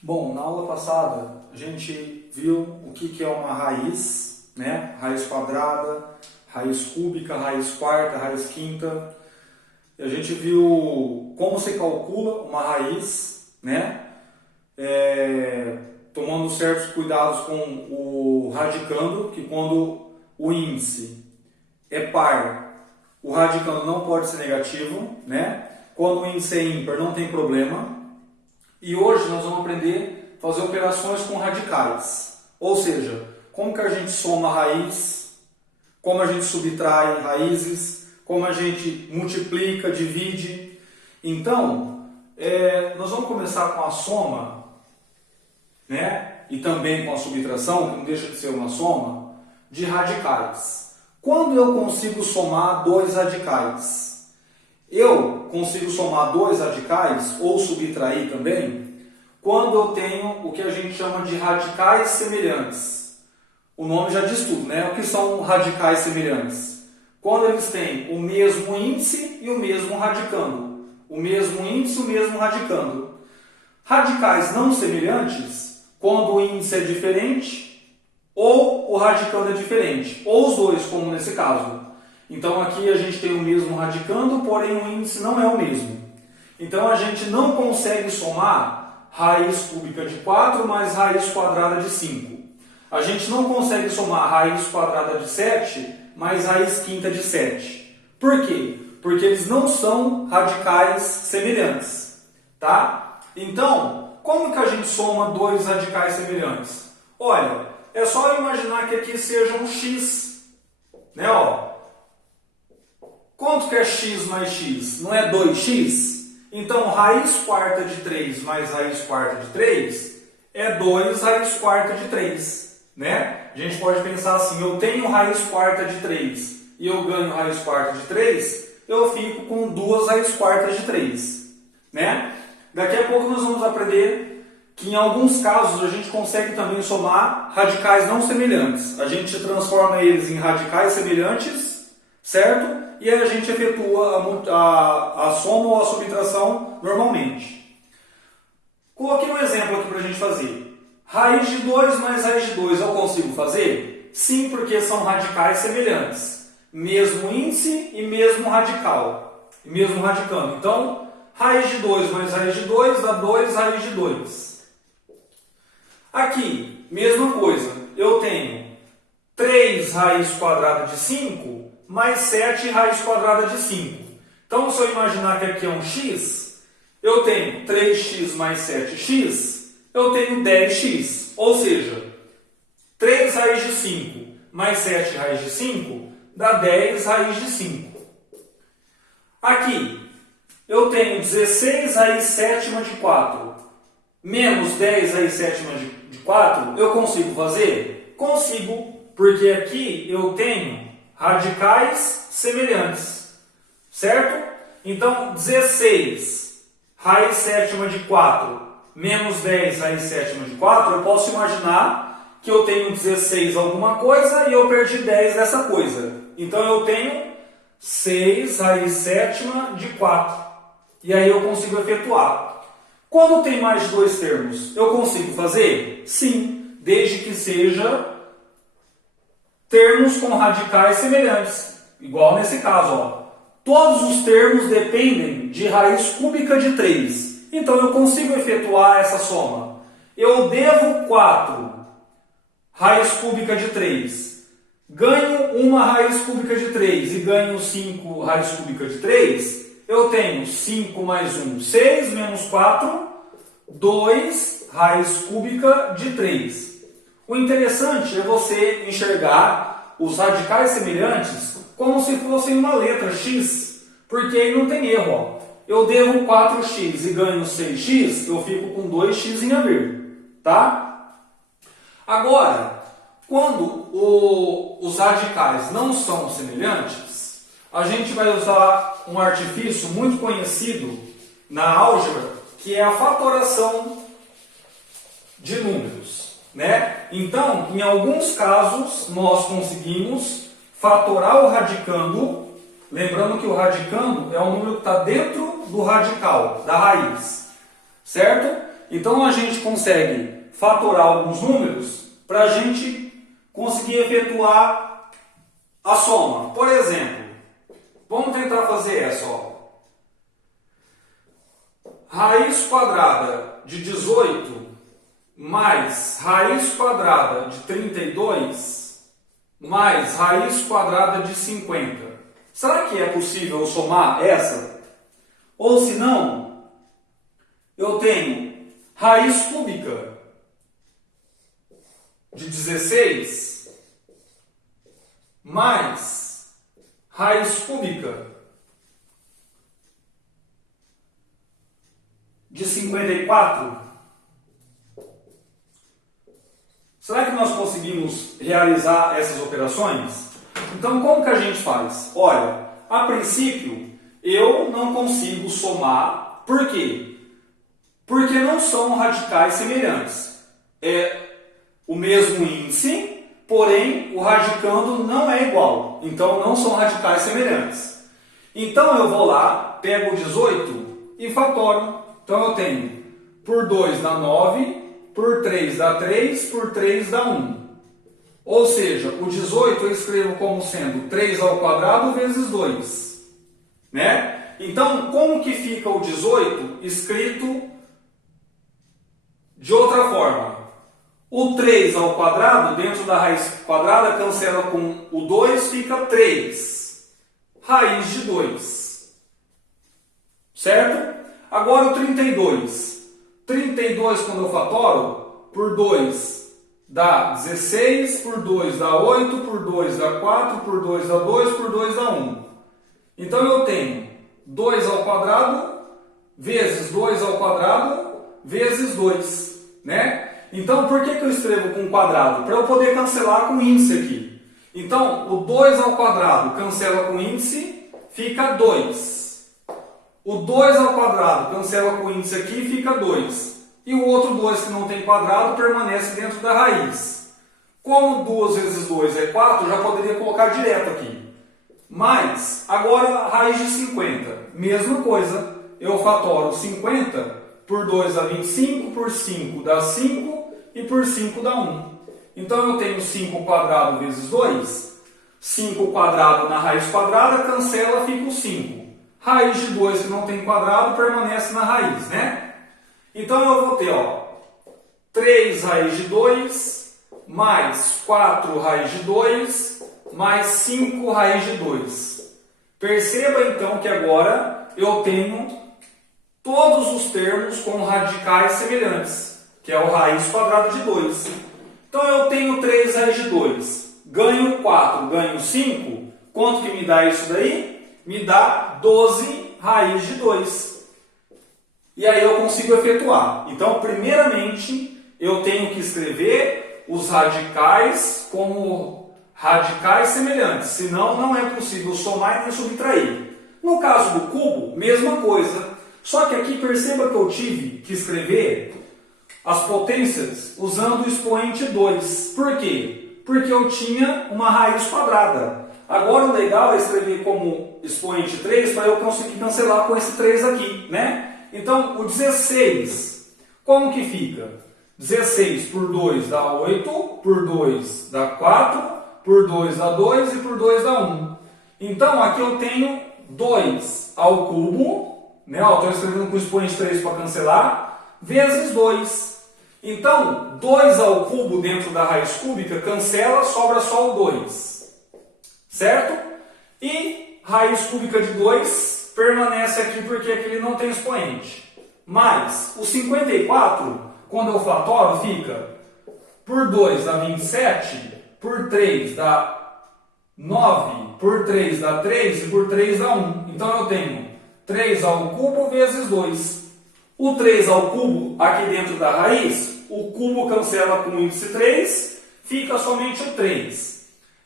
Bom, na aula passada a gente viu o que é uma raiz, né? Raiz quadrada, raiz cúbica, raiz quarta, raiz quinta. E a gente viu como se calcula uma raiz, né? Tomando certos cuidados com o radicando, que quando o índice é par, o radicando não pode ser negativo, né? Quando o índice é ímpar, não tem problema. E hoje nós vamos aprender a fazer operações com radicais. Ou seja, como que a gente soma raiz, como a gente subtrai raízes, como a gente multiplica, divide. Então, nós vamos começar com a soma, né? E também com a subtração, que não deixa de ser uma soma, de radicais. Quando eu consigo somar dois radicais? Eu consigo somar dois radicais, ou subtrair também, quando eu tenho o que a gente chama de radicais semelhantes. O nome já diz tudo, né? O que são radicais semelhantes? Quando eles têm o mesmo índice e o mesmo radicando. O mesmo índice e o mesmo radicando. Radicais não semelhantes, quando o índice é diferente ou o radicando é diferente. Ou os dois, como nesse caso. Então aqui a gente tem o mesmo radicando, porém o índice não é o mesmo. Então a gente não consegue somar raiz cúbica de 4 mais raiz quadrada de 5. A gente não consegue somar raiz quadrada de 7 mais raiz quinta de 7. Por quê? Porque eles não são radicais semelhantes. Tá? Então, como que a gente soma dois radicais semelhantes? Olha, é só imaginar que aqui seja um x. Né? Ó. Quanto que é x mais x? Não é 2x? Então, raiz quarta de 3 mais raiz quarta de 3 é 2 raiz quarta de 3. Né? A gente pode pensar assim, eu tenho raiz quarta de 3 e eu ganho raiz quarta de 3, eu fico com 2 raiz quartas de 3. Né? Daqui a pouco nós vamos aprender que em alguns casos a gente consegue também somar radicais não semelhantes. A gente transforma eles em radicais semelhantes, certo? E aí a gente efetua a soma ou a subtração normalmente. Coloquei um exemplo aqui para a gente fazer. Raiz de 2 mais raiz de 2 eu consigo fazer? Sim, porque são radicais semelhantes. Mesmo índice e mesmo radical. Mesmo radicando. Então, raiz de 2 mais raiz de 2 dá 2 raiz de 2. Aqui, mesma coisa. Eu tenho 3 raiz quadrada de 5 mais 7 raiz quadrada de 5. Então, se eu imaginar que aqui é um x, eu tenho 3x mais 7x, eu tenho 10x. Ou seja, 3 raiz de 5 mais 7 raiz de 5 dá 10 raiz de 5. Aqui, eu tenho 16 raiz sétima de 4 menos 10 raiz sétima de 4. Eu consigo fazer? Consigo, porque aqui eu tenho radicais semelhantes, certo? Então, 16 raiz sétima de 4 menos 10 raiz sétima de 4, eu posso imaginar que eu tenho 16 alguma coisa e eu perdi 10 dessa coisa. Então, eu tenho 6 raiz sétima de 4. E aí eu consigo efetuar. Quando tem mais de dois termos, eu consigo fazer? Sim, desde que seja termos com radicais semelhantes, igual nesse caso, ó. Todos os termos dependem de raiz cúbica de 3. Então eu consigo efetuar essa soma. Eu devo 4 raiz cúbica de 3. Ganho uma raiz cúbica de 3 e ganho 5 raiz cúbica de 3. Eu tenho 5 mais 1, 6 menos 4, 2 raiz cúbica de 3. O interessante é você enxergar os radicais semelhantes como se fossem uma letra x, porque aí não tem erro. Ó. Eu devo 4x e ganho 6x, eu fico com 2x em haver. Tá? Agora, quando os radicais não são semelhantes, a gente vai usar um artifício muito conhecido na álgebra, que é a fatoração de números. Né? Então, em alguns casos, nós conseguimos fatorar o radicando, lembrando que o radicando é um número que está dentro do radical, da raiz, certo? Então a gente consegue fatorar alguns números para a gente conseguir efetuar a soma. Por exemplo, vamos tentar fazer essa, ó. Raiz quadrada de 18 mais raiz quadrada de 32 mais raiz quadrada de 50. Será que é possível somar essa? Ou se não, eu tenho raiz cúbica de 16 mais raiz cúbica de 54. Será que nós conseguimos realizar essas operações? Então, como que a gente faz? Olha, a princípio, eu não consigo somar. Por quê? Porque não são radicais semelhantes. É o mesmo índice, porém, o radicando não é igual. Então, não são radicais semelhantes. Então, eu vou lá, pego o 18 e fatoro. Então, eu tenho por 2 dá 9, por 3 dá 3, por 3 dá 1. Ou seja, o 18 eu escrevo como sendo 3 ao quadrado vezes 2. Né? Então, como que fica o 18 escrito de outra forma? O 3 ao quadrado, dentro da raiz quadrada, cancela com o 2, fica 3. Raiz de 2. Certo? Agora o 32. 32, quando eu fatoro, por 2 dá 16, por 2 dá 8, por 2 dá 4, por 2 dá 2, por 2 dá 1. Então eu tenho 2 ao quadrado vezes 2 ao quadrado vezes 2. Né? Então por que eu escrevo com quadrado? Para eu poder cancelar com índice aqui. Então o 2 ao quadrado cancela com índice, fica 2. O 2 ao quadrado cancela com o índice aqui e fica 2. E o outro 2 que não tem quadrado permanece dentro da raiz. Como 2 vezes 2 é 4, já poderia colocar direto aqui. Mas, agora a raiz de 50. Mesma coisa, eu fatoro 50, por 2 dá 25, por 5 dá 5 e por 5 dá 1. Então eu tenho 5 quadrado vezes 2. 5 quadrado na raiz quadrada, cancela, fica o 5. Raiz de 2 que não tem quadrado permanece na raiz, né? Então eu vou ter, ó, 3 raiz de 2 mais 4 raiz de 2 mais 5 raiz de 2. Perceba então que agora eu tenho todos os termos com radicais semelhantes, que é o raiz quadrada de 2. Então eu tenho 3 raiz de 2, ganho 4, ganho 5, quanto que me dá isso daí? Me dá 12 raiz de 2. E aí eu consigo efetuar. Então, primeiramente, eu tenho que escrever os radicais como radicais semelhantes. Senão, não é possível somar e nem subtrair. No caso do cubo, mesma coisa. Só que aqui, perceba que eu tive que escrever as potências usando o expoente 2. Por quê? Porque eu tinha uma raiz quadrada. Agora o legal é escrever como expoente 3 para eu conseguir cancelar com esse 3 aqui, né? Então, o 16, como que fica? 16 por 2 dá 8, por 2 dá 4, por 2 dá 2 e por 2 dá 1. Então, aqui eu tenho 2 ao cubo, né? Estou escrevendo com o expoente 3 para cancelar, vezes 2. Então, 2 ao cubo dentro da raiz cúbica cancela, sobra só o 2. Certo? E raiz cúbica de 2 permanece aqui porque aqui ele não tem expoente. Mas o 54, quando eu fatoro, fica por 2 dá 27, por 3 dá 9, por 3 dá 3 e por 3 dá 1. Então eu tenho 3 ao cubo vezes 2. O 3 ao cubo aqui dentro da raiz, o cubo cancela com o índice 3, fica somente o 3.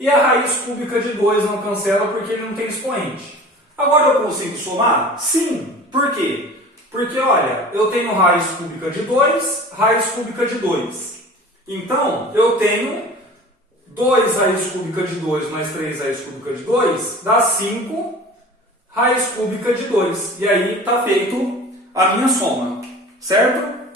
E a raiz cúbica de 2 não cancela porque ele não tem expoente. Agora eu consigo somar? Sim. Por quê? Porque, olha, eu tenho raiz cúbica de 2, raiz cúbica de 2. Então, eu tenho 2 raiz cúbica de 2 mais 3 raiz cúbica de 2, dá 5 raiz cúbica de 2. E aí está feito a minha soma, certo?